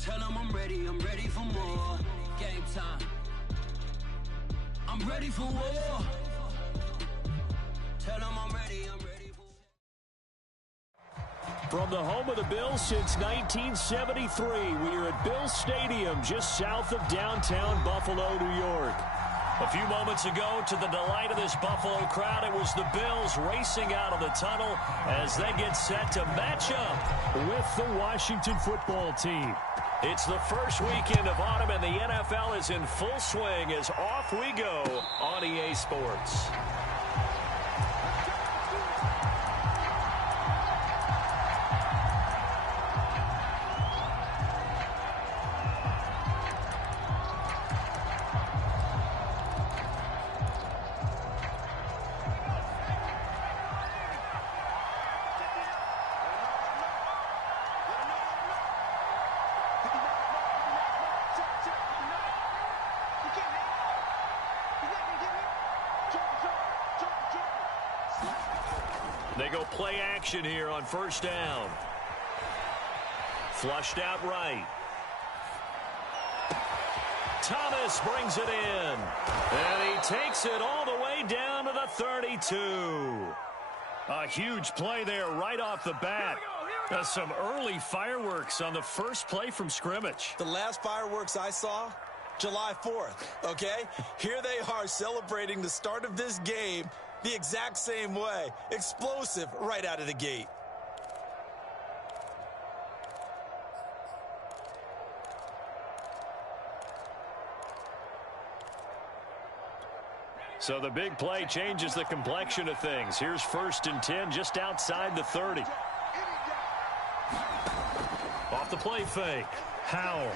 Tell them I'm ready for more. Game time. I'm ready for war. Tell them I'm ready for war. From the home of the Bills since 1973, we are at Bills Stadium just south of downtown Buffalo, New York. A few moments ago, to the delight of this Buffalo crowd, it was the Bills racing out of the tunnel as they get set to match up with the Washington football team. It's the first weekend of autumn, and the NFL is in full swing as off we go on EA Sports. They go play action here on first down. Flushed out right. Thomas brings it in. And he takes it all the way down to the 32. A huge play there right off the bat. Some early fireworks on the first play from scrimmage. The last fireworks I saw, July 4th, okay? Here they are celebrating the start of this game the exact same way. Explosive right out of the gate. So the big play changes the complexion of things. Here's 1st and 10 just outside the 30. Off the play fake. Howell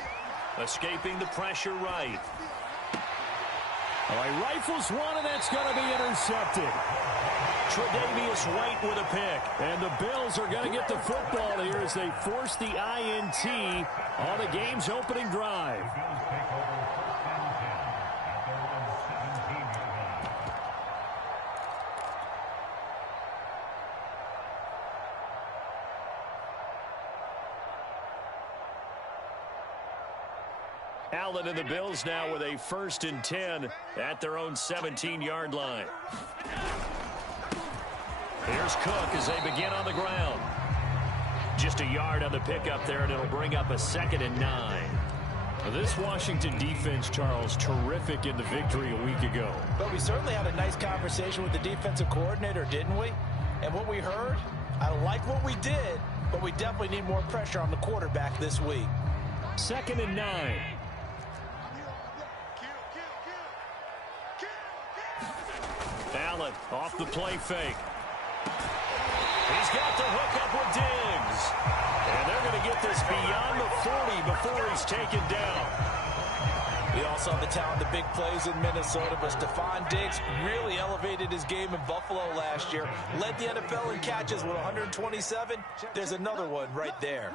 escaping the pressure right. All right, rifles one, and that's going to be intercepted. Tre'Davious White with a pick. And the Bills are going to get the football here as they force the INT on the game's opening drive. Allen and the Bills now with a 1st and 10 at their own 17-yard line. Here's Cook as they begin on the ground. Just a yard on the pickup there, and it'll bring up a 2nd and 9. This Washington defense, Charles, terrific in the victory a week ago. But we certainly had a nice conversation with the defensive coordinator, didn't we? And what we heard, I like what we did, but we definitely need more pressure on the quarterback this week. 2nd and 9. Allen off the play fake. He's got the hook up with Diggs. And they're going to get this beyond the 40 before he's taken down. We all saw the talent, the big plays in Minnesota, but Stephon Diggs really elevated his game in Buffalo last year. Led the NFL in catches with 127. There's another one right there.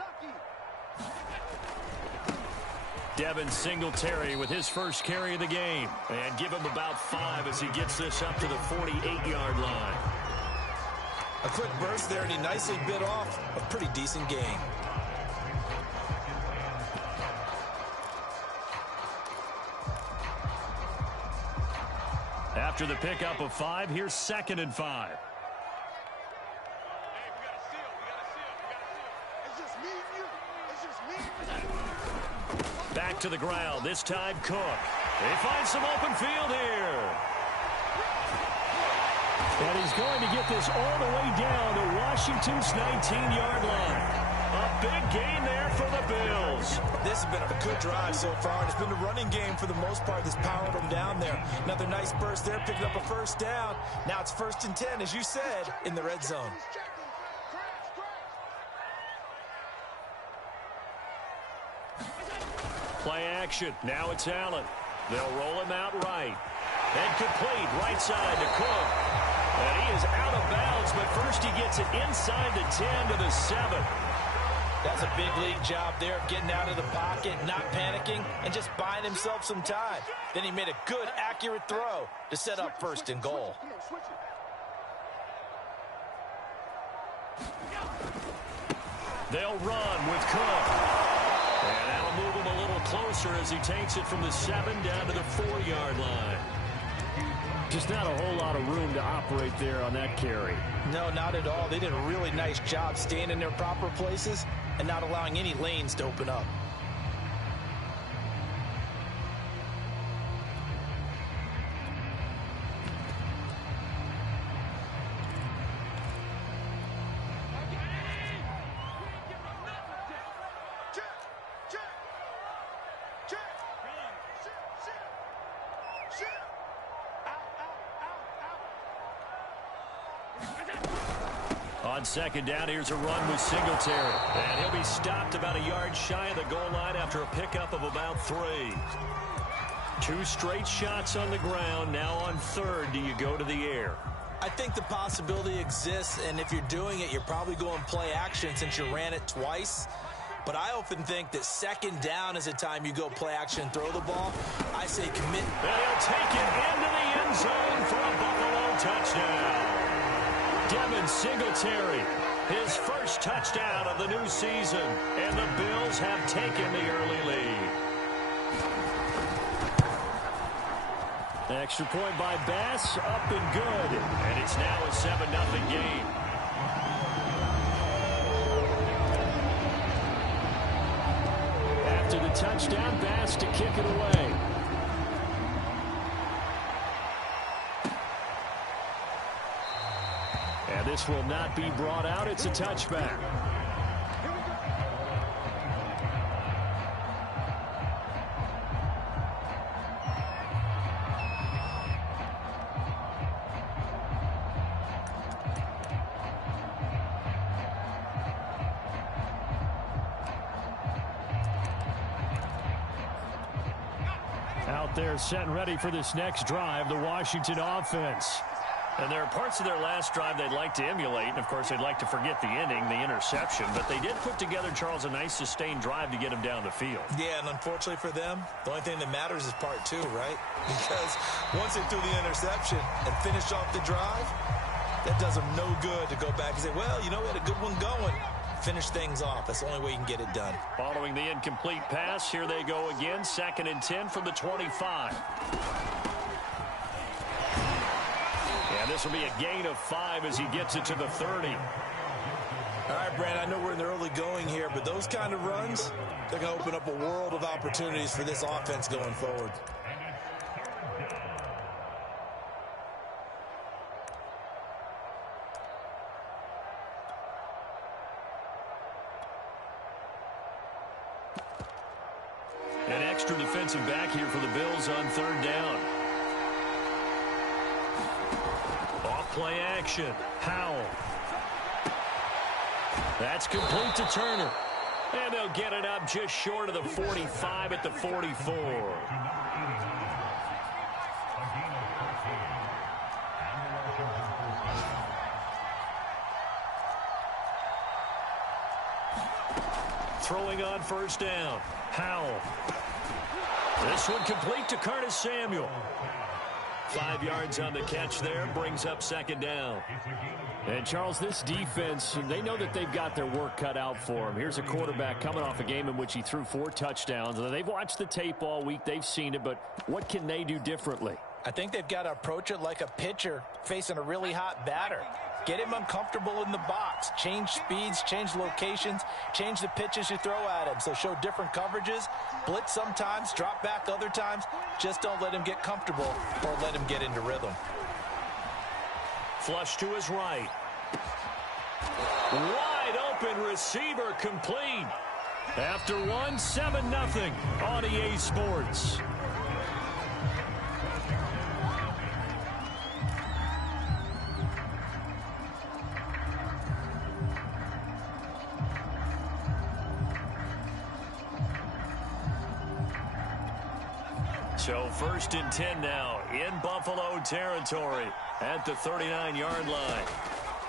Devin Singletary with his first carry of the game. And give him about 5 as he gets this up to the 48-yard line. A quick burst there, and he nicely bit off a pretty decent gain. After the pickup of 5, here's 2nd and 5. Back to the ground, this time Cook. They find some open field here. And he's going to get this all the way down to Washington's 19-yard line. A big gain there for the Bills. This has been a good drive so far, and it's been a running game for the most part that's powered them down there. Another nice burst there, picking up a 1st down. Now it's 1st and 10, as you said, in the red zone. Play action. Now it's Allen. They'll roll him out right. And complete right side to Cook. And he is out of bounds, but first he gets it inside the 10 to the 7. That's a big league job there of getting out of the pocket, not panicking, and just buying himself some time. Then he made a good, accurate throw to set up 1st and goal. They'll run with Cook. And that'll closer as he takes it from the 7 down to the 4-yard line. Just not a whole lot of room to operate there on that carry. No, not at all. They did a really nice job staying in their proper places and not allowing any lanes to open up. On second down, here's a run with Singletary. And he'll be stopped about a yard shy of the goal line after a pickup of about 3. 2 straight shots on the ground. Now on third, do you go to the air? I think the possibility exists, and if you're doing it, you're probably going play action since you ran it twice. But I often think that second down is a time you go play action and throw the ball. I say commit. And he'll take it into the end zone for a Buffalo touchdown. Devin Singletary, his first touchdown of the new season, and the Bills have taken the early lead. Extra point by Bass, up and good, and it's now a 7-0 game. After the touchdown, Bass to kick it away. And this will not be brought out. It's a touchback. Out there set and ready for this next drive, the Washington offense. And there are parts of their last drive they'd like to emulate. And, of course, they'd like to forget the inning, the interception. But they did put together, Charles, a nice sustained drive to get him down the field. Yeah, and unfortunately for them, the only thing that matters is part 2, right? Because once they threw the interception and finished off the drive, that does them no good to go back and say, well, you know, we had a good one going. Finish things off. That's the only way you can get it done. Following the incomplete pass, here they go again. 2nd and 10 from the 25. And this will be a gain of 5 as he gets it to the 30. All right, Brand, I know we're in the early going here, but those kind of runs, they're going to open up a world of opportunities for this offense going forward. An extra defensive back here for the Bills on 3rd down. Play action. Howell. That's complete to Turner. And they'll get it up just short of the 45 at the 44. Throwing on 1st down. Howell. This one complete to Curtis Samuel. 5 yards on the catch there, brings up 2nd down. And, Charles, this defense, they know that they've got their work cut out for them. Here's a quarterback coming off a game in which he threw 4 touchdowns. They've watched the tape all week. They've seen it, but what can they do differently? I think they've got to approach it like a pitcher facing a really hot batter. Get him uncomfortable in the box. Change speeds, change locations, change the pitches you throw at him. So show different coverages. Blitz sometimes, drop back other times. Just don't let him get comfortable or let him get into rhythm. Flush to his right. Wide open receiver complete. After 7-0 on EA Sports. So 1st and 10 now in Buffalo territory at the 39-yard line.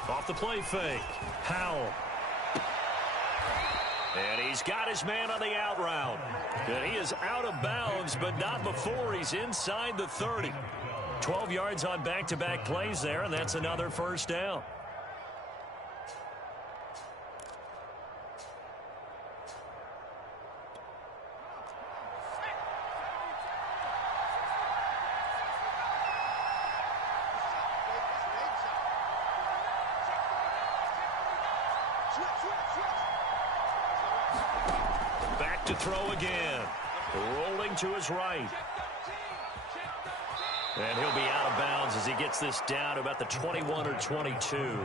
Off the play fake. Howell. And he's got his man on the out route. And he is out of bounds, but not before he's inside the 30. 12 yards on back-to-back plays there, and that's another 1st down. Back to throw again. Rolling to his right. And he'll be out of bounds as he gets this down to about the 21 or 22.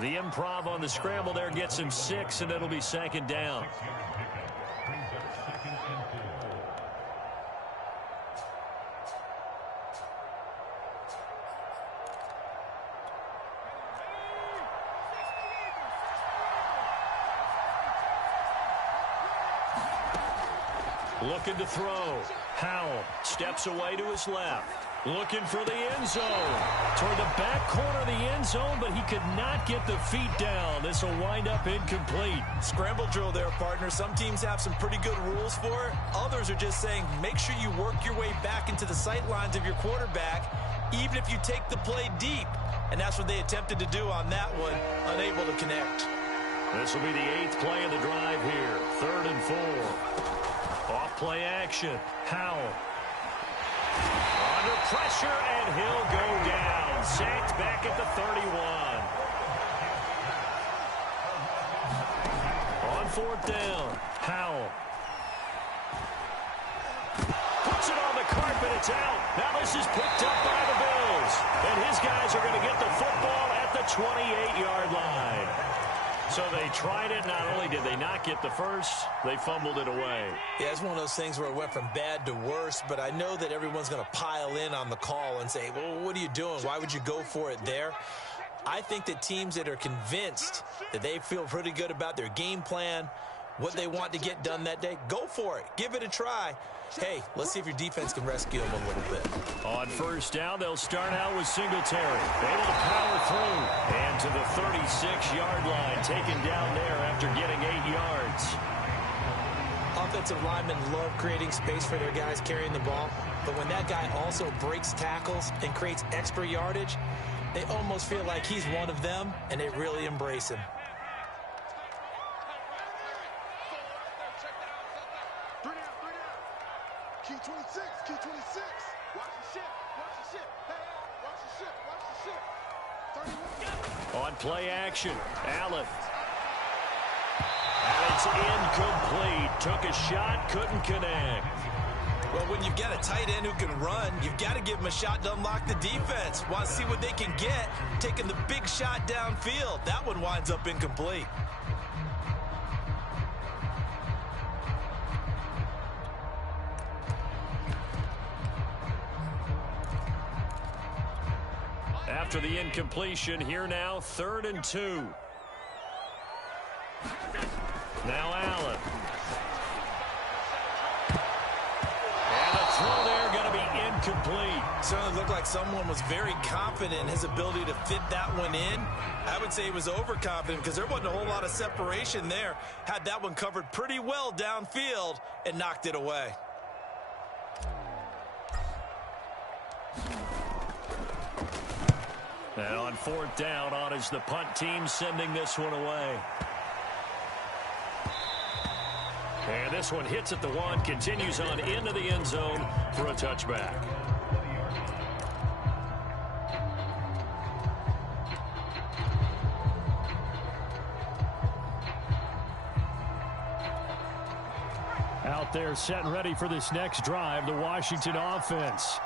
The improv on the scramble there gets him 6, and it'll be second down. Looking to throw. Howell steps away to his left. Looking for the end zone. Toward the back corner of the end zone, but he could not get the feet down. This will wind up incomplete. Scramble drill there, partner. Some teams have some pretty good rules for it. Others are just saying make sure you work your way back into the sight lines of your quarterback, even if you take the play deep. And that's what they attempted to do on that one, unable to connect. This will be the 8th play of the drive here. 3rd and 4. Off play action. Howell. Under pressure, and he'll go down. Sacked back at the 31. On 4th down, Howell. Puts it on the carpet, it's out. Now this is picked up by the Bills. And his guys are going to get the football at the 28-yard line. So they tried it. Not only did they not get the first, they fumbled it away. Yeah, it's one of those things where it went from bad to worse, but I know that everyone's going to pile in on the call and say, well, what are you doing? Why would you go for it there? I think that teams that are convinced that they feel pretty good about their game plan, what they want to get done that day, go for it. Give it a try. Hey, let's see if your defense can rescue them a little bit. On 1st down, they'll start out with Singletary. Able to power through. And to the 36-yard line, taken down there after getting 8 yards. Offensive linemen love creating space for their guys carrying the ball, but when that guy also breaks tackles and creates extra yardage, they almost feel like he's one of them, and they really embrace him. Key 26, key 26. Watch the shit, watch the shit. Hey, watch the shit, watch the shit. 31. On play action, Allen. And it's incomplete. Took a shot, couldn't connect. Well, when you've got a tight end who can run, you've got to give him a shot to unlock the defense. Want to see what they can get, taking the big shot downfield. That one winds up incomplete. After the incompletion, here now, 3rd and 2. Now Allen. And the throw there going to be incomplete. Certainly looked like someone was very confident in his ability to fit that one in. I would say he was overconfident because there wasn't a whole lot of separation there. Had that one covered pretty well downfield and knocked it away. And on 4th down, on is the punt team sending this one away. And this one hits at the 1, continues on into the end zone for a touchback. Out there set and ready for this next drive, the Washington offense.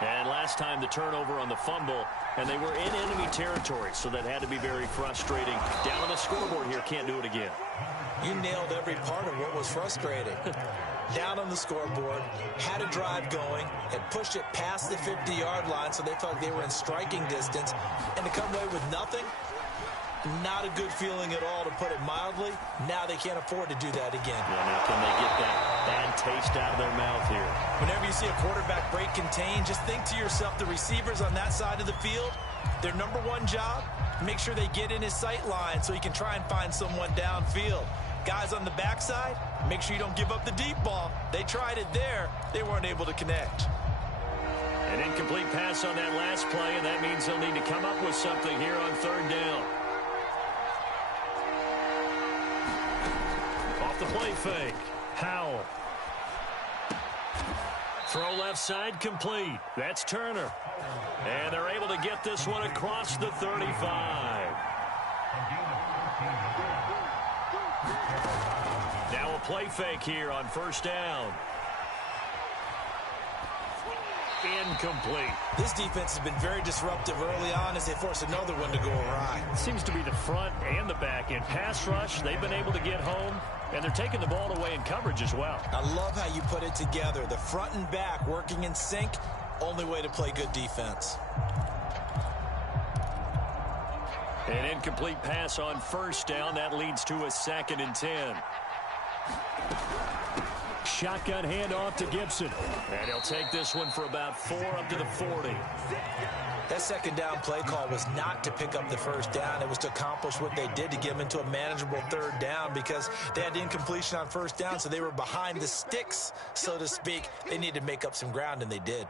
And last time the turnover on the fumble, and they were in enemy territory, so that had to be very frustrating. Down on the scoreboard here, can't do it again. You nailed every part of what was frustrating. Down on the scoreboard, had a drive going, had pushed it past the 50-yard line, so they felt like they were in striking distance, and to come away with nothing, not a good feeling at all, to put it mildly. Now they can't afford to do that again. Yeah, now can they get that bad taste out of their mouth here? Whenever you see a quarterback break contain, just think to yourself, the receivers on that side of the field, their number one job, make sure they get in his sight line so he can try and find someone downfield. Guys on the backside, make sure you don't give up the deep ball. They tried it there. They weren't able to connect. An incomplete pass on that last play, and that means they'll need to come up with something here on 3rd down. Off the play fake, Howell. Throw left side complete. That's Turner. And they're able to get this one across the 35. play fake here on first down. Incomplete. This defense has been very disruptive early on as they force another one to go awry. Seems to be the front and the back end. Pass rush, they've been able to get home, and they're taking the ball away in coverage as well. I love how you put it together. The front and back working in sync, only way to play good defense. An incomplete pass on first down. That leads to a 2nd and 10. Shotgun handoff to Gibson. And he'll take this one for about 4 up to the 40. That second down play call was not to pick up the first down. It was to accomplish what they did to get them into a manageable 3rd down because they had incompletion on first down, so they were behind the sticks, so to speak. They needed to make up some ground, and they did.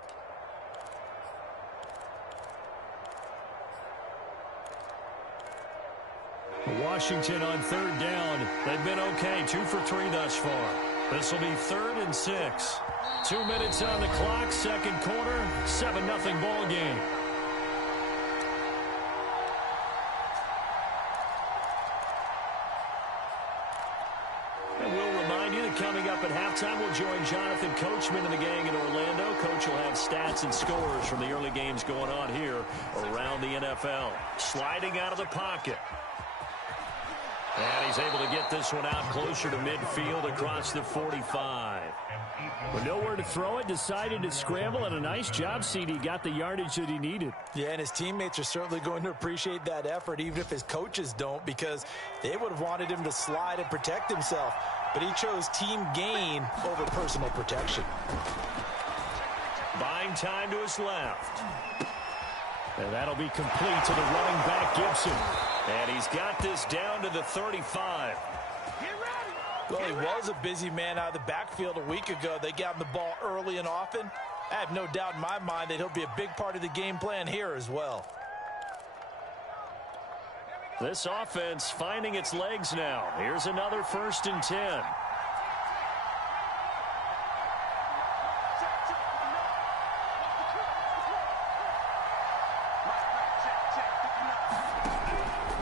Washington on 3rd down. They've been okay, 2 for 3 thus far. This will be 3rd and 6. 2 minutes on the clock, second quarter, 7-0 ball game. And we'll remind you that coming up at halftime, we'll join Jonathan Coachman and the gang in Orlando. Coach will have stats and scores from the early games going on here around the NFL. Sliding out of the pocket. And he's able to get this one out closer to midfield across the 45. With nowhere to throw it, decided to scramble, and a nice job, CD. Got the yardage that he needed. Yeah, and his teammates are certainly going to appreciate that effort, even if his coaches don't, because they would have wanted him to slide and protect himself. But he chose team gain over personal protection. Buying time to his left. And that'll be complete to the running back, Gibson. And he's got this down to the 35. Well, he was a busy man out of the backfield a week ago. They got him the ball early and often. I have no doubt in my mind that he'll be a big part of the game plan here as well. This offense finding its legs now. Here's another 1st and 10.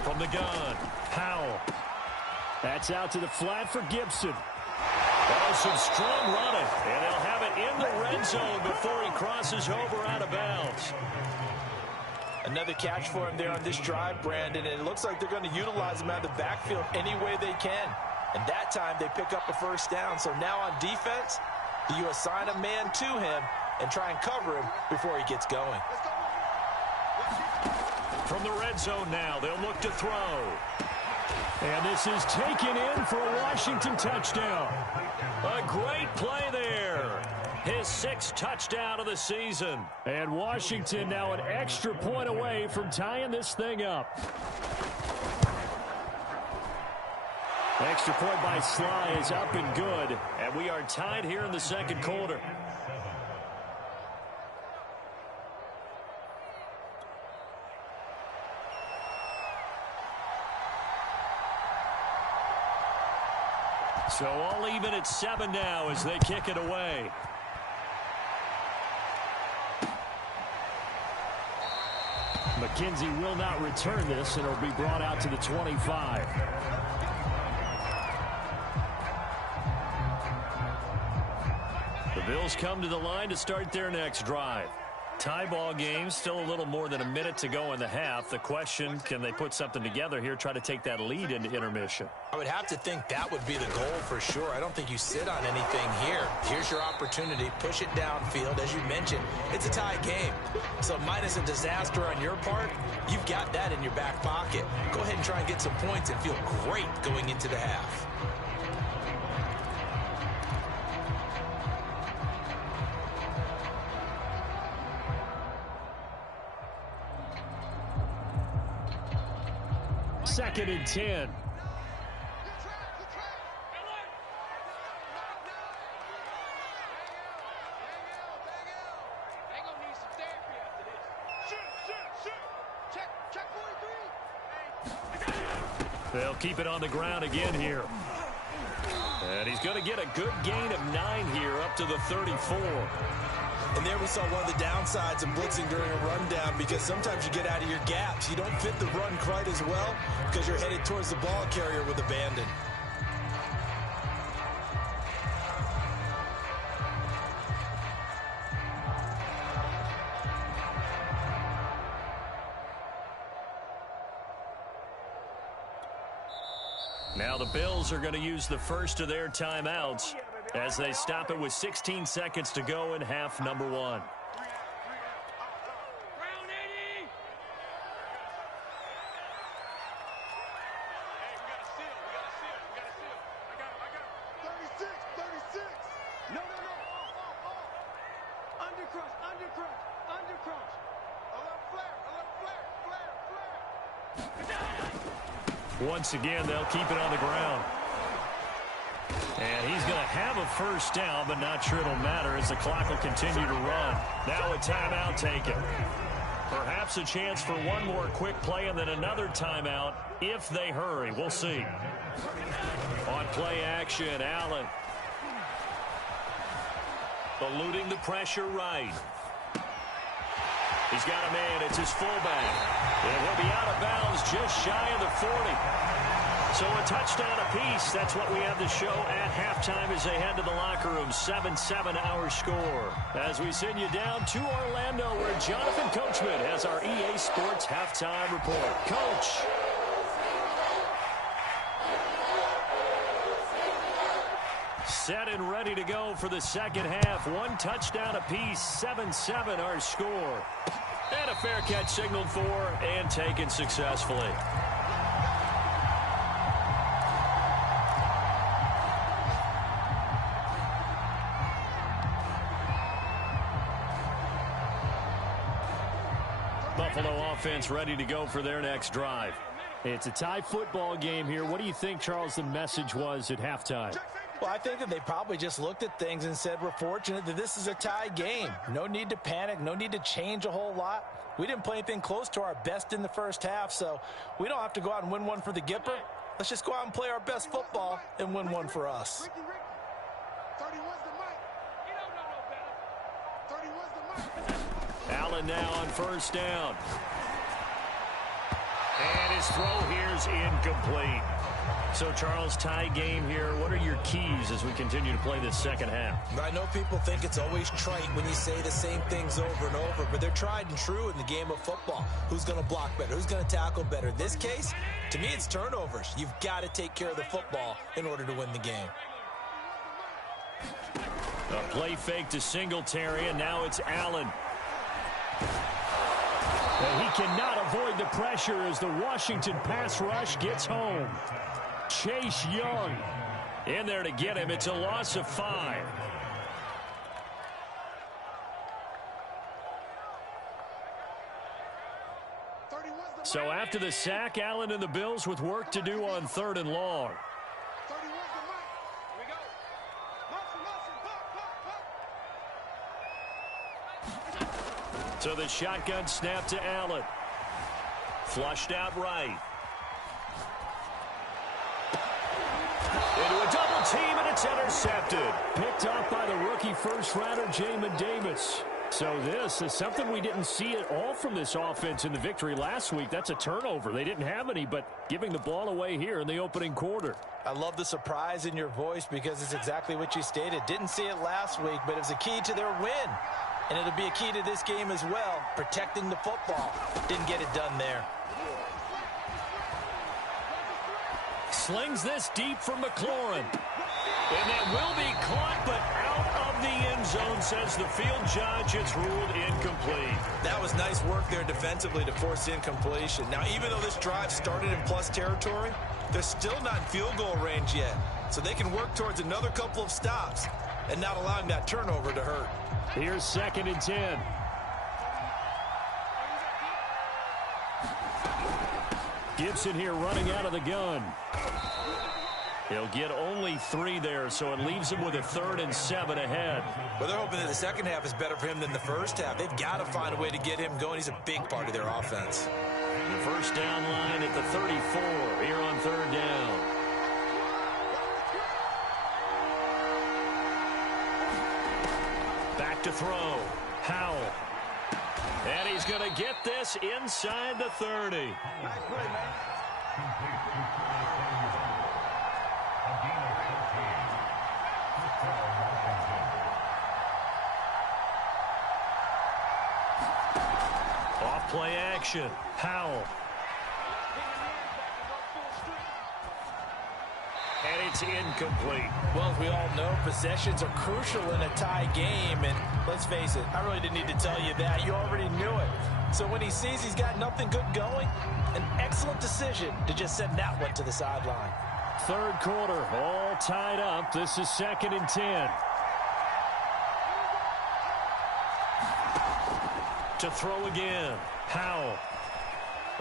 From the gun, Powell. That's out to the flat for Gibson. Oh, some strong running. And they'll have it in the red zone before he crosses over out of bounds. Another catch for him there on this drive, Brandon, and it looks like they're going to utilize him out of the backfield any way they can. And that time they pick up a first down. So now on defense, do you assign a man to him and try and cover him before he gets going? From the red zone now, they'll look to throw. And this is taken in for a Washington touchdown. A great play there. His 6th touchdown of the season. And Washington now an extra point away from tying this thing up. Extra point by Sly is up and good. And we are tied here in the second quarter. So all even at 7 now as they kick it away. McKenzie will not return this, and it'll be brought out to the 25. The Bills come to the line to start their next drive. Tie ball game, still a little more than a minute to go in the half. The question, can they put something together here, try to take that lead into intermission? I would have to think that would be the goal for sure. I don't think you sit on anything here. Here's your opportunity. Push it downfield. As you mentioned, it's a tie game. So minus a disaster on your part, you've got that in your back pocket. Go ahead and try and get some points and feel great going into the half. Second and 10. They'll keep it on the ground again here. And he's going to get a good gain of 9 here up to the 34. And there we saw one of the downsides of blitzing during a rundown, because sometimes you get out of your gaps. You don't fit the run quite as well because you're headed towards the ball carrier with abandon. Now the Bills are going to use the first of their timeouts as they stop it with 16 seconds to go in half number 1. Once again, they'll keep it on the ground. And he's going to have a first down, but not sure it'll matter as the clock will continue to run. Now a timeout taken. Perhaps a chance for one more quick play and then another timeout if they hurry. We'll see. On play action, Allen. Eluding the pressure right. He's got a man. It's his fullback. And he'll be out of bounds just shy of the 40. So a touchdown apiece. That's what we have to show at halftime as they head to the locker room. 7-7 our score. As we send you down to Orlando where Jonathan Coachman has our EA Sports halftime report. Coach. Set and ready to go for the second half. One touchdown apiece. 7-7 our score. And a fair catch signaled for and taken successfully. Buffalo offense ready to go for their next drive. It's a tie football game here. What do you think, Charles, the message was at halftime? Well, I think that they probably just looked at things and said, we're fortunate that this is a tie game. No need to panic. No need to change a whole lot. We didn't play anything close to our best in the first half, so we don't have to go out and win one for the Gipper. Let's just go out and play our best football and win one for us. Allen now on first down. And his throw here's incomplete. So, Charles, tie game here. What are your keys as we continue to play this second half? I know people think it's always trite when you say the same things over and over, but they're tried and true in the game of football. Who's going to block better? Who's going to tackle better? In this case, to me, it's turnovers. You've got to take care of the football in order to win the game. A play fake to Singletary, and now it's Allen. And he cannot avoid the pressure as the Washington pass rush gets home. Chase Young in there to get him. It's a loss of 5. So after the sack, Allen and the Bills with work to do on 3rd and long. So the shotgun snap to Allen. Flushed out right. Into a double team, and it's intercepted. Picked off by the rookie first-rounder, Jamin Davis. So this is something we didn't see at all from this offense in the victory last week. That's a turnover. They didn't have any, but giving the ball away here in the opening quarter. I love the surprise in your voice because it's exactly what you stated. Didn't see it last week, but it was a key to their win. And it'll be a key to this game as well, protecting the football. Didn't get it done there. Slings this deep for McLaurin. And that will be caught, but out of the end zone, says the field judge. It's ruled incomplete. That was nice work there defensively to force incompletion. Now, even though this drive started in plus territory, they're still not in field goal range yet. So they can work towards another couple of stops and not allowing that turnover to hurt. Here's 2nd and 10. Gibson here running out of the gun. He'll get only 3 there, so it leaves him with a 3rd and 7 ahead. Well, they're hoping that the second half is better for him than the first half. They've got to find a way to get him going. He's a big part of their offense. The first down line at the 34 here on 3rd down. Back to throw. Howell. And he's going to get this inside the 30. Nice play, man. Off play action. Howell. It's incomplete. Well, as we all know, possessions are crucial in a tie game. And let's face it, I really didn't need to tell you that. You already knew it. So when he sees he's got nothing good going, an excellent decision to just send that one to the sideline. Third quarter, all tied up. This is 2nd and 10. To throw again. Howell.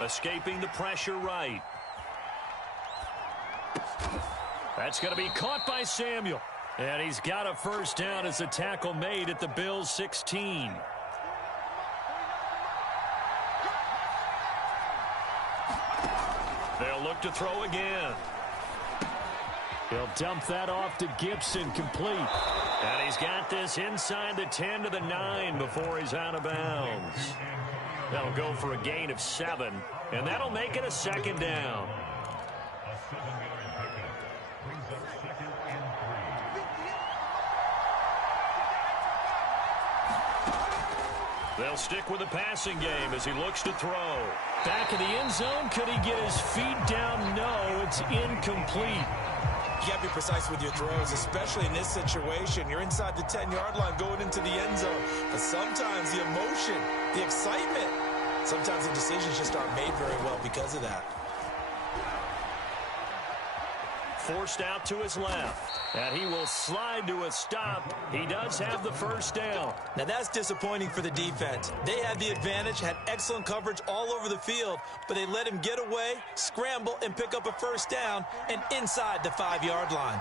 Escaping the pressure right. That's going to be caught by Samuel. And he's got a first down as a tackle made at the Bills' 16. They'll look to throw again. He'll dump that off to Gibson, complete. And he's got this inside the 10 to the 9 before he's out of bounds. That'll go for a gain of 7, and that'll make it a 2nd down. They'll stick with the passing game as he looks to throw. Back in the end zone, could he get his feet down? No, it's incomplete. You got to be precise with your throws, especially in this situation. You're inside the 10-yard line going into the end zone. But sometimes the emotion, the excitement, sometimes the decisions just aren't made very well because of that. Forced out to his left. And he will slide to a stop. He does have the first down. Now that's disappointing for the defense. They had the advantage, had excellent coverage all over the field, but they let him get away, scramble, and pick up a first down and inside the 5-yard line.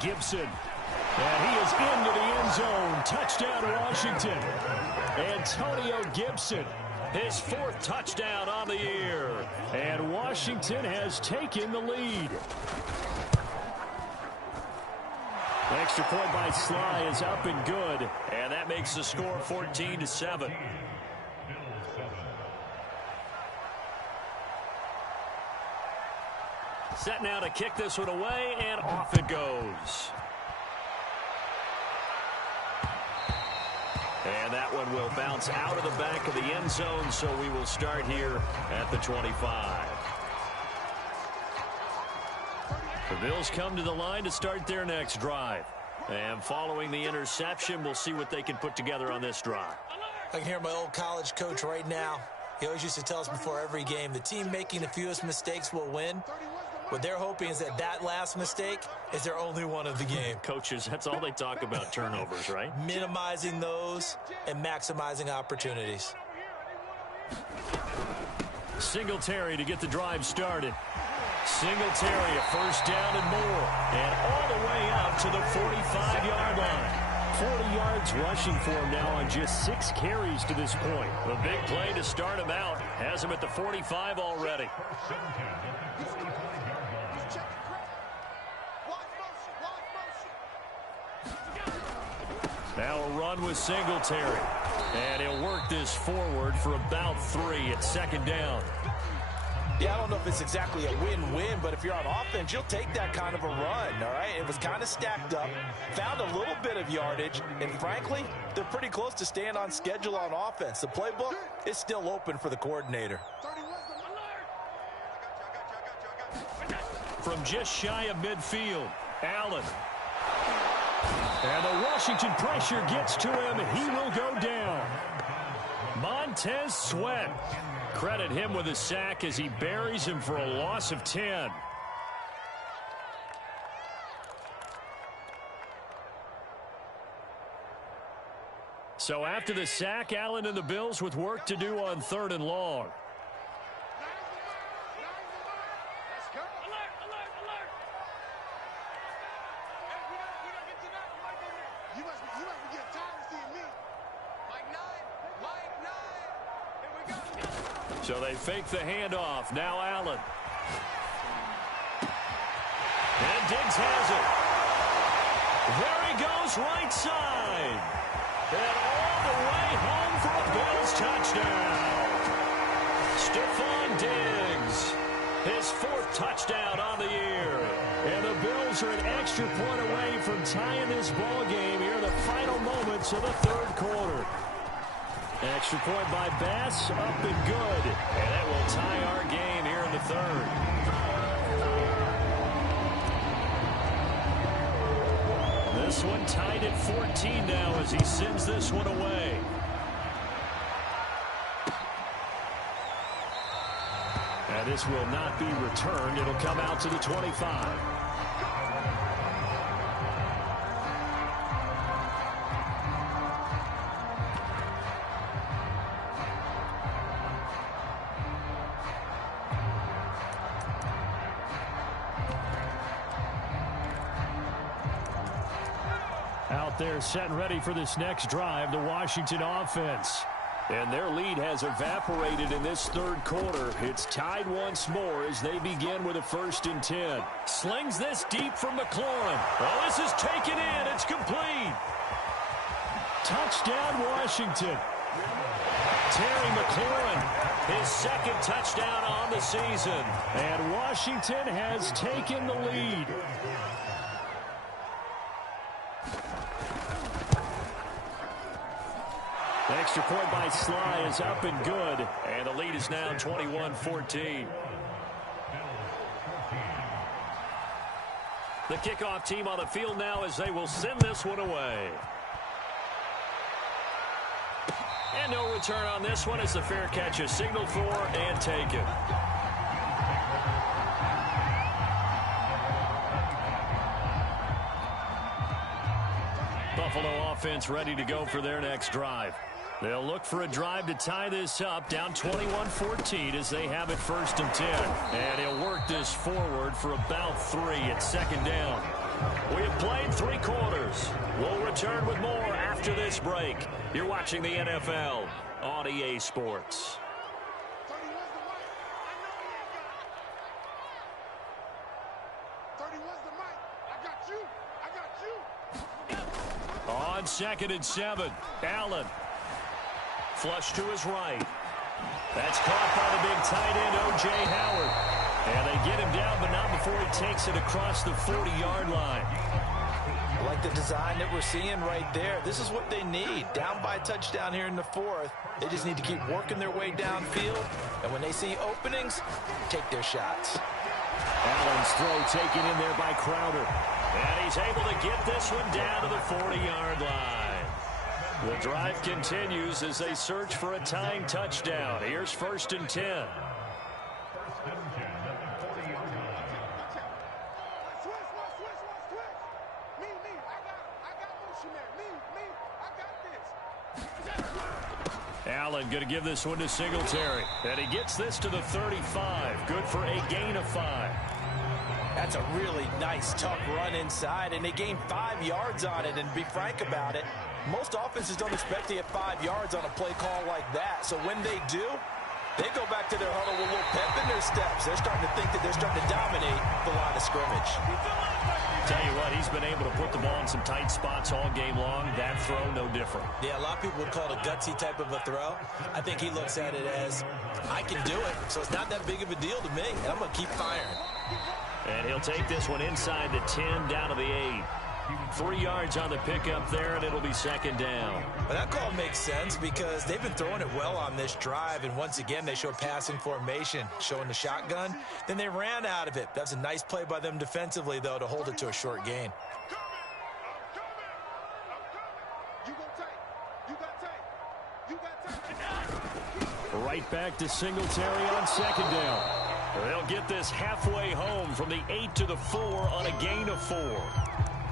Gibson. And he is into the end zone. Touchdown, Washington. Antonio Gibson. His 4th touchdown on the year. And Washington has taken the lead. Extra point by Sly is up and good. And that makes the score 14-7. Set now to kick this one away, and off it goes. And that one will bounce out of the back of the end zone, so we will start here at the 25. The Bills come to the line to start their next drive. And following the interception, we'll see what they can put together on this drive. I can hear my old college coach right now. He always used to tell us before every game, the team making the fewest mistakes will win. What they're hoping is that that last mistake is their only one of the game. Coaches, that's all they talk about, turnovers, right? Minimizing those and maximizing opportunities. Singletary to get the drive started. Singletary, a first down and more. And all the way up to the 45-yard line. 40 yards rushing for him now on just 6 carries to this point. A big play to start him out. Has him at the 45 already. Now a run with Singletary. And he'll work this forward for about 3 at 2nd down. Yeah, I don't know if it's exactly a win-win, but if you're on offense, you'll take that kind of a run, all right? It was kind of stacked up, found a little bit of yardage, and frankly, they're pretty close to staying on schedule on offense. The playbook is still open for the coordinator. From just shy of midfield, Allen. And the Washington pressure gets to him. He will go down. Montez Sweat. Credit him with a sack as he buries him for a loss of 10. So after the sack, Allen and the Bills with work to do on 3rd and long. So they fake the handoff. Now Allen. And Diggs has it. There he goes, right side. And all the way home for a Bills touchdown. Stephon Diggs. His 4th touchdown on the year. And the Bills are an extra point away from tying this ball game here in the final moments of the 3rd quarter. Extra point by Bass, up and good. And that will tie our game here in in the third. This one tied at 14 now as he sends this one away. And this will not be returned. It'll come out to the 25. Out there set and ready for this next drive, the Washington offense. And their lead has evaporated in this third quarter. It's tied once more as they begin with a 1st and 10. Slings this deep from McLaurin. Oh, this is taken in. It's complete. Touchdown, Washington. Terry McLaurin, his 2nd touchdown on the season. And Washington has taken the lead. Extra point by Sly is up and good. And the lead is now 21-14. The kickoff team on the field now as they will send this one away. And no return on this one as the fair catch is signaled for and taken. Buffalo offense ready to go for their next drive. They'll look for a drive to tie this up, down 21-14 as they have it 1st and 10. And he'll work this forward for about 3 at 2nd down. We have played 3 quarters. We'll return with more after this break. You're watching the NFL on EA Sports. 31's the mic. I know he ain't got it. 31's the mic. I got you. I got you. On 2nd and 7, Allen. Flush to his right. That's caught by the big tight end, O.J. Howard. And they get him down, but not before he takes it across the 40-yard line. I like the design that we're seeing right there. This is what they need. Down by a touchdown here in the 4th. They just need to keep working their way downfield. And when they see openings, take their shots. Allen's throw taken in there by Crowder. And he's able to get this one down to the 40-yard line. The drive continues as they search for a tying touchdown. Here's 1st and 10. Allen going to give this one to Singletary. And he gets this to the 35. Good for a gain of 5. That's a really nice, tough run inside, and they gained 5 yards on it. And to be frank about it, most offenses don't expect to get 5 yards on a play call like that. So when they do, they go back to their huddle with a little pep in their steps. They're starting to think that they're starting to dominate the line of scrimmage. Tell you what, he's been able to put the ball in some tight spots all game long. That throw, no different. Yeah, a lot of people would call it a gutsy type of a throw. I think he looks at it as, I can do it, so it's not that big of a deal to me, and I'm going to keep firing. And he'll take this one inside the 10, down to the 8. 3 yards on the pickup there, and it'll be 2nd down. But that call makes sense because they've been throwing it well on this drive, and once again, they show passing formation, showing the shotgun. Then they ran out of it. That's a nice play by them defensively, though, to hold it to a short gain. Right back to Singletary on 2nd down. They'll get this halfway home from the 8 to the 4 on a gain of 4.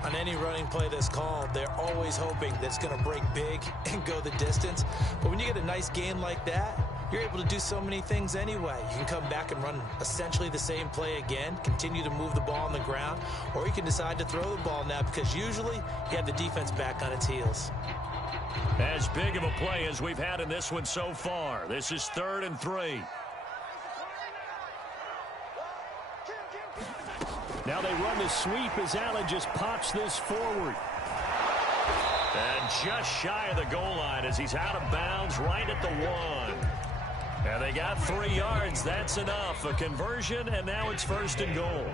On any running play that's called, they're always hoping that it's going to break big and go the distance. But when you get a nice gain like that, you're able to do so many things anyway. You can come back and run essentially the same play again, continue to move the ball on the ground, or you can decide to throw the ball now because usually you have the defense back on its heels. As big of a play as we've had in this one so far. This is 3rd and 3. Now they run the sweep as Allen just pops this forward. And just shy of the goal line as he's out of bounds right at the 1. And they got 3 yards. That's enough. A conversion, and now it's 1st and goal.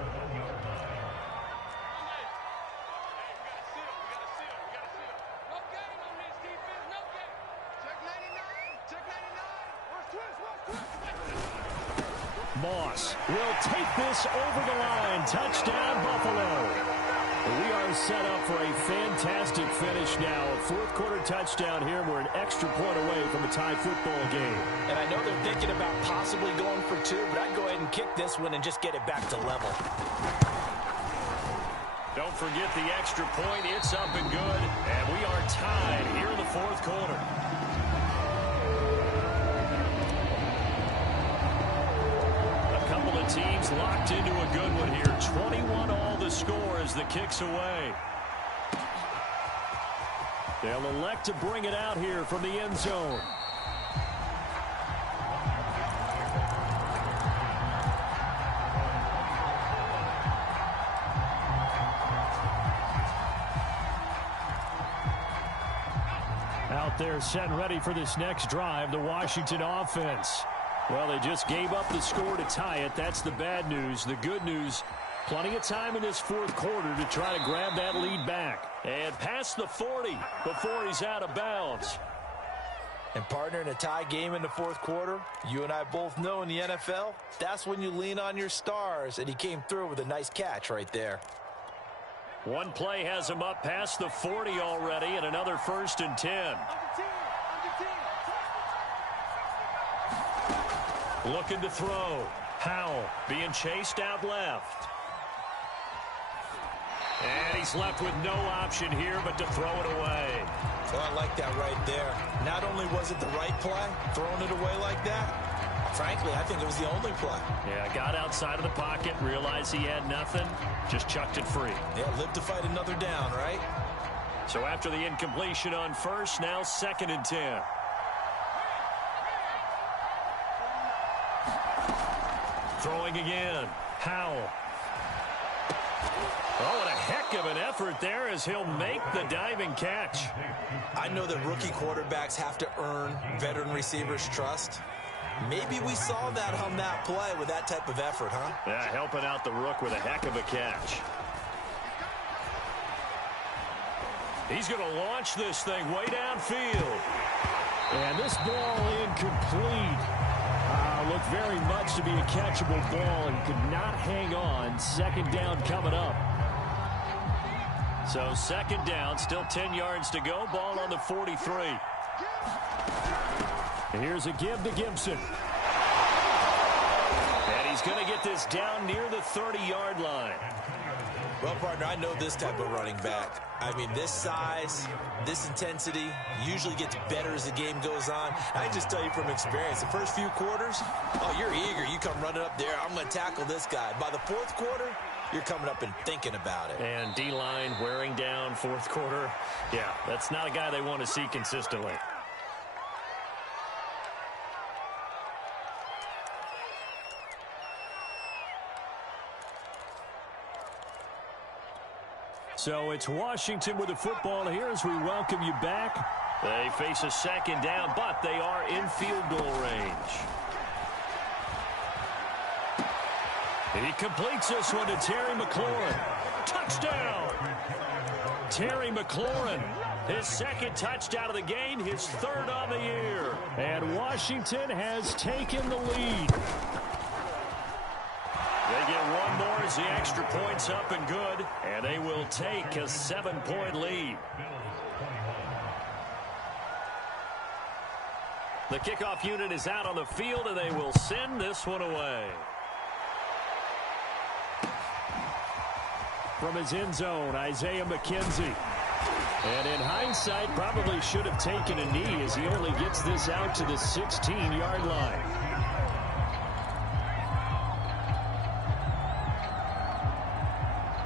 Moss will take this over the line. Touchdown, Buffalo. We are set up for a fantastic finish now. A fourth quarter touchdown here. We're an extra point away from a tie football game. And I know they're thinking about possibly going for two, but I'd go ahead and kick this one and just get it back to level. Don't forget the extra point. It's up and good. And we are tied here in the fourth quarter. A couple of teams locked into a good one here. 21 all the score as the kick's away. They'll elect to bring it out here from the end zone. Out there set and ready for this next drive, the Washington offense. Well, they just gave up the score to tie it. That's the bad news. The good news, plenty of time in this fourth quarter to try to grab that lead back. And past the 40 before he's out of bounds. And partner, in a tie game in the fourth quarter, you and I both know in the NFL, that's when you lean on your stars. And he came through with a nice catch right there. One play has him up past the 40 already, and another 1st and 10. Looking to throw. Howell being chased out left. And he's left with no option here but to throw it away. Well, I like that right there. Not only was it the right play, throwing it away like that, frankly, I think it was the only play. Yeah, got outside of the pocket, realized he had nothing, just chucked it free. Yeah, live to fight another down, right? So after the incompletion on first, now 2nd and 10. Throwing again. Howell. Oh, and a heck of an effort there as he'll make the diving catch. I know that rookie quarterbacks have to earn veteran receivers' trust. Maybe we saw that on that play with that type of effort, huh? Yeah, helping out the rook with a heck of a catch. He's going to launch this thing way downfield. And this ball incomplete. Looked very much to be a catchable ball and could not hang on. 2nd down coming up. So 2nd down, still 10 yards to go. Ball on the 43. Here's a give to Gibson. And he's going to get this down near the 30-yard line. Well, partner, I know this type of running back. I mean, this size, this intensity usually gets better as the game goes on. I can just tell you from experience, the first few quarters, oh, you're eager. You come running up there. I'm going to tackle this guy. By the fourth quarter, you're coming up and thinking about it. And D-line wearing down fourth quarter. Yeah, that's not a guy they want to see consistently. So it's Washington with the football here as we welcome you back. They face a 2nd down, but they are in field goal range. He completes this one to Terry McLaurin. Touchdown! Terry McLaurin, his 2nd touchdown of the game, his 3rd on the year. And Washington has taken the lead. They get one more as the extra point's up and good, and they will take a 7-point lead. The kickoff unit is out on the field, and they will send this one away. From his end zone, Isaiah McKenzie. And in hindsight, probably should have taken a knee as he only gets this out to the 16-yard line.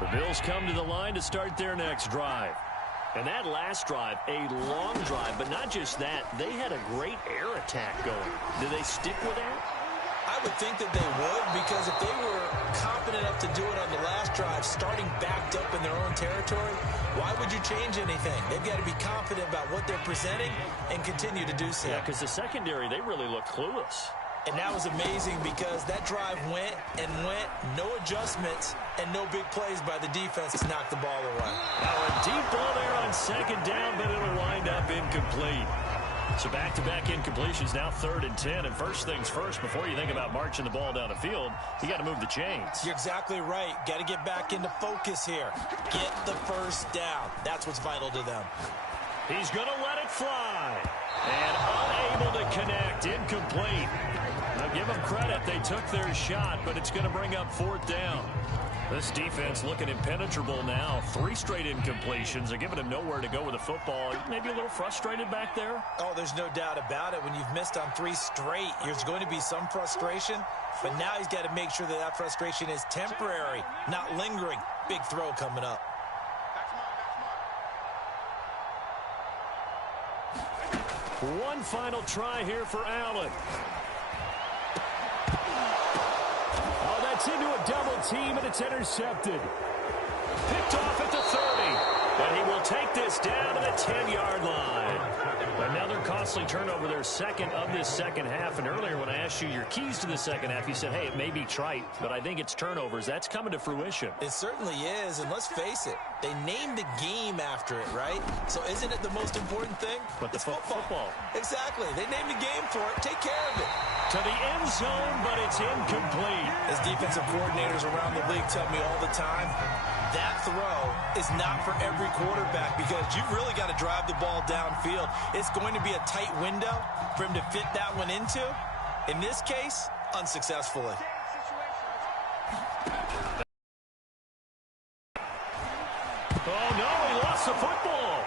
The Bills come to the line to start their next drive. And that last drive, a long drive, but not just that, they had a great air attack going. Do they stick with that? I would think that they would, because if they were confident enough to do it on the last drive, starting backed up in their own territory, why would you change anything? They've got to be confident about what they're presenting and continue to do so. Yeah, because the secondary, they really look clueless. And that was amazing because that drive went and went, no adjustments, and no big plays by the defense to knock the ball away. Now a deep ball there on 2nd down, but it'll wind up incomplete. So back-to-back incompletions, now 3rd and 10. And first things first, before you think about marching the ball down the field, you got to move the chains. You're exactly right. Got to get back into focus here. Get the first down. That's what's vital to them. He's going to let it fly. And unable to connect. Incomplete. Now give them credit. They took their shot, but it's going to bring up 4th down. This defense looking impenetrable now. 3 straight incompletions. They're giving him nowhere to go with the football. Maybe a little frustrated back there? Oh, there's no doubt about it. When you've missed on 3 straight, there's going to be some frustration. But now he's got to make sure that that frustration is temporary, not lingering. Big throw coming up. One final try here for Allen. Oh, that's into a double team, and it's intercepted. Picked off at the 30. But he will take this down to the 10-yard line. Another costly turnover, their second of this second half. And earlier when I asked you your keys to the second half, you said, hey, it may be trite, but I think it's turnovers. That's coming to fruition. It certainly is, and let's face it, they named the game after it, right? So isn't it the most important thing? But it's football. Exactly. They named the game for it. Take care of it. To the end zone, but it's incomplete. As defensive coordinators around the league tell me all the time, that throw is not for every quarterback because you've really got to drive the ball downfield. It's going to be a tight window for him to fit that one into. In this case, unsuccessfully. Oh, no, he lost the football.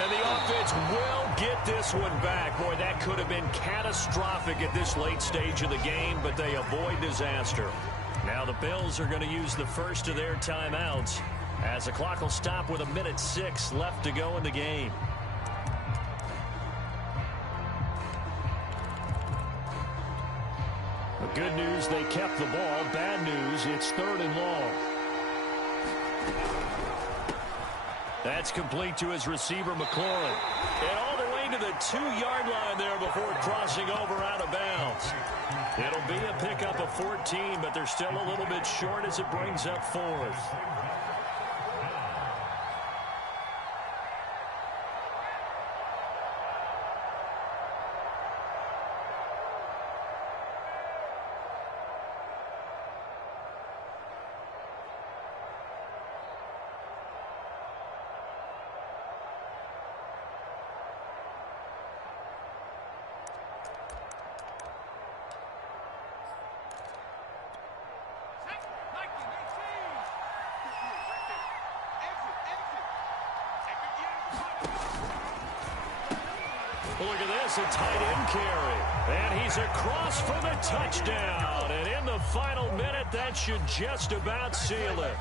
And the offense will get this one back. Boy, that could have been catastrophic at this late stage of the game, but they avoid disaster. Now the Bills are going to use the first of their timeouts as the clock will stop with 1:06 left to go in the game. The good news, they kept the ball. Bad news, it's 3rd and long. That's complete to his receiver, McLaurin. And all the way to the 2-yard line there before crossing over out of bounds. It'll be a pickup of 14, but they're still a little bit short as it brings up 4th. Look at this, a tight end carry. And he's across for the touchdown. And in the final minute, that should just about seal it.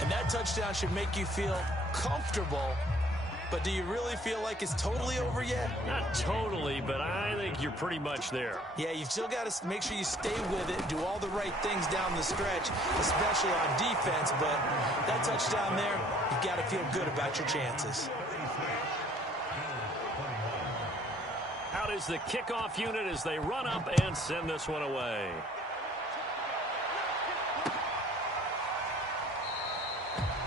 And that touchdown should make you feel comfortable. But do you really feel like it's totally over yet? Not totally, but I think you're pretty much there. Yeah, you've still got to make sure you stay with it, do all the right things down the stretch, especially on defense. But that touchdown there, you've got to feel good about your chances. Out is the kickoff unit as they run up and send this one away.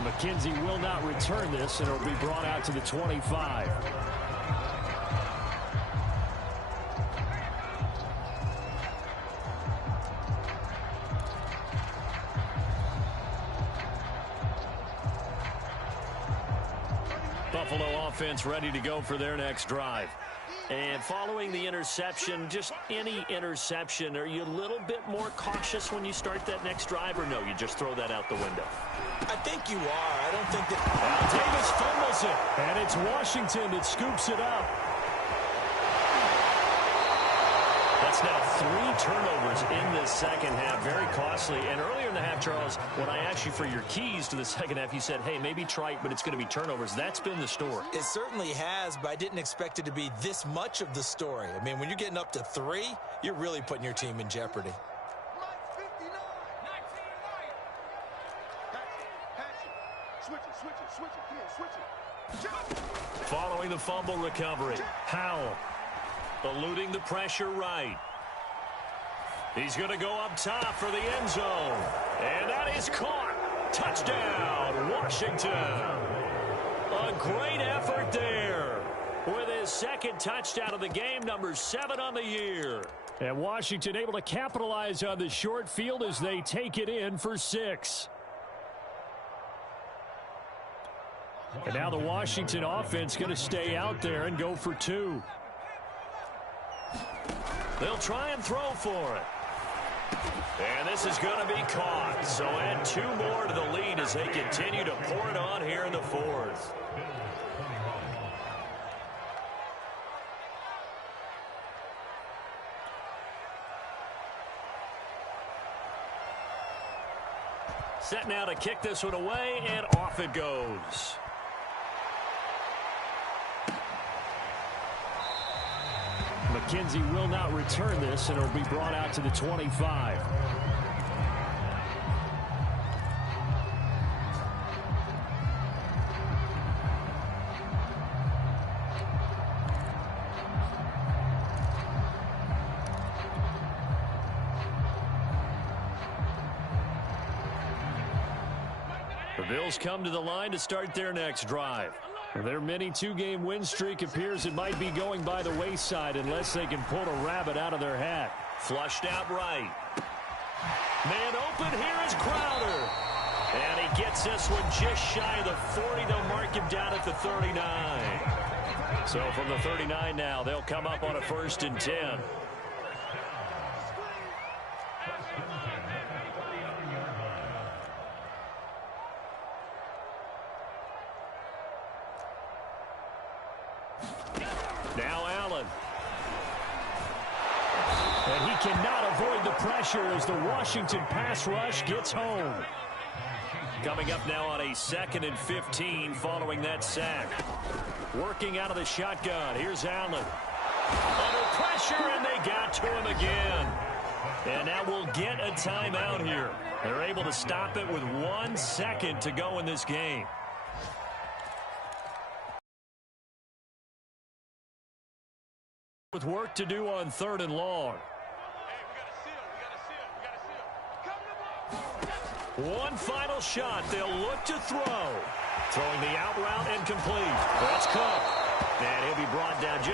McKenzie will not return this, and it'll be brought out to the 25. Buffalo offense ready to go for their next drive. And following the interception, just any interception, are you a little bit more cautious when you start that next drive, or no, you just throw that out the window? I think you are. I don't think that... Now Davis fumbles it, and it's Washington that scoops it up. That's now 3 turnovers in this second half. Very costly. And earlier in the half, Charles, when I asked you for your keys to the second half, you said, hey, maybe trite, but it's going to be turnovers. That's been the story. It certainly has, but I didn't expect it to be this much of the story. I mean, when you're getting up to 3, you're really putting your team in jeopardy. Following the fumble recovery, Howell eluding the pressure right. He's going to go up top for the end zone. And that is caught. Touchdown, Washington. A great effort there. with his second touchdown of the game, number 7 on the year. And Washington able to capitalize on the short field as they take it in for 6. And now the Washington offense going to stay out there and go for 2. They'll try and throw for it. And this is going to be caught. So add 2 more to the lead as they continue to pour it on here in the 4th. Set now to kick this one away, and off it goes. McKenzie will not return this, and it'll be brought out to the 25. The Bills come to the line to start their next drive. Their mini 2-game win streak appears it might be going by the wayside unless they can pull a rabbit out of their hat. Flushed out right. Man open, here is Crowder. And he gets this one just shy of the 40. They'll mark him down at the 39. So from the 39 now, they'll come up on a 1st and 10. Now Allen. And he cannot avoid the pressure as the Washington pass rush gets home. Coming up now on a 2nd and 15 following that sack. Working out of the shotgun. Here's Allen. Under pressure, and they got to him again. And now we'll get a timeout here. They're able to stop it with 1 second to go in this game. With work to do on 3rd and long. One final shot. They'll look to throw. Throwing the out route and complete. That's Cook. And he'll be brought down just